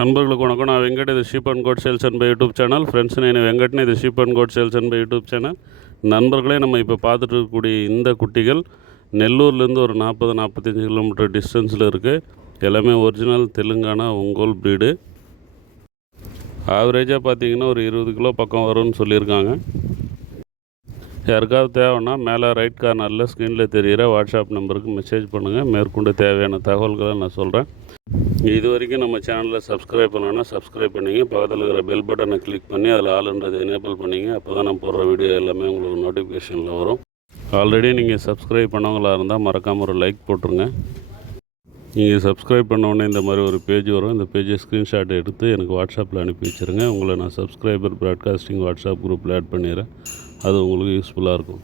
நண்பர்களுக்கு வணக்கம். நான் வெங்கட். இது sheep and goat sales and buy YouTube channel. Friends, நான் வெங்கட்னு. இது sheep and goat sales and buy YouTube channel. நண்பர்களே, நம்ம இப்போ பார்த்துட்டு இருக்கக்கூடிய இந்த குட்டிகள் நெல்லூர்லேருந்து ஒரு 40-45 கிலோமீட்டர் டிஸ்டன்ஸில் இருக்குது. எல்லாமே ஒரிஜினல் தெலுங்கானா ஒங்கோல் ப்ரீடு. ஆவரேஜாக பார்த்தீங்கன்னா ஒரு 20 கிலோ பக்கம் வரும்னு சொல்லியிருக்காங்க. யாருக்காவது தேவைன்னா மேலே ரைட் கார்னரில் ஸ்க்ரீனில் தெரிகிற வாட்ஸ்அப் நம்பருக்கு மெசேஜ் பண்ணுங்கள். மேற்கொண்டு தேவையான தகவல்களை நான் சொல்கிறேன். இது வரைக்கும் நம்ம சேனலில் சப்ஸ்கிரைப் பண்ணோன்னா சப்ஸ்கிரைப் பண்ணிங்க. பக்கத்தில் இருக்கிற பெல் பட்டனை கிளிக் பண்ணி அதில் ஆளுன்றதை எனேபிள் பண்ணிங்க. அப்போ தான் நான் போடுற வீடியோ எல்லாமே உங்களுக்கு நோட்டிஃபிகேஷனில் வரும். ஆல்ரெடி நீங்கள் சப்ஸ்கிரைப் பண்ணவங்களாக இருந்தால் மறக்காமல் ஒரு லைக் போட்டுருங்க. நீங்கள் சப்ஸ்கிரைப் பண்ணோடனே இந்த மாதிரி ஒரு பேஜ் வரும். இந்த பேஜை ஸ்க்ரீன்ஷாட் எடுத்து எனக்கு வாட்ஸ்அப்பில் அனுப்பி வச்சுருங்க. உங்களை நான் சப்ஸ்கிரைபர் ப்ராட்காஸ்டிங் வாட்ஸ்அப் குரூப்பில் ஆட் பண்ணிடுறேன். அது உங்களுக்கு யூஸ்ஃபுல்லாக இருக்கும்.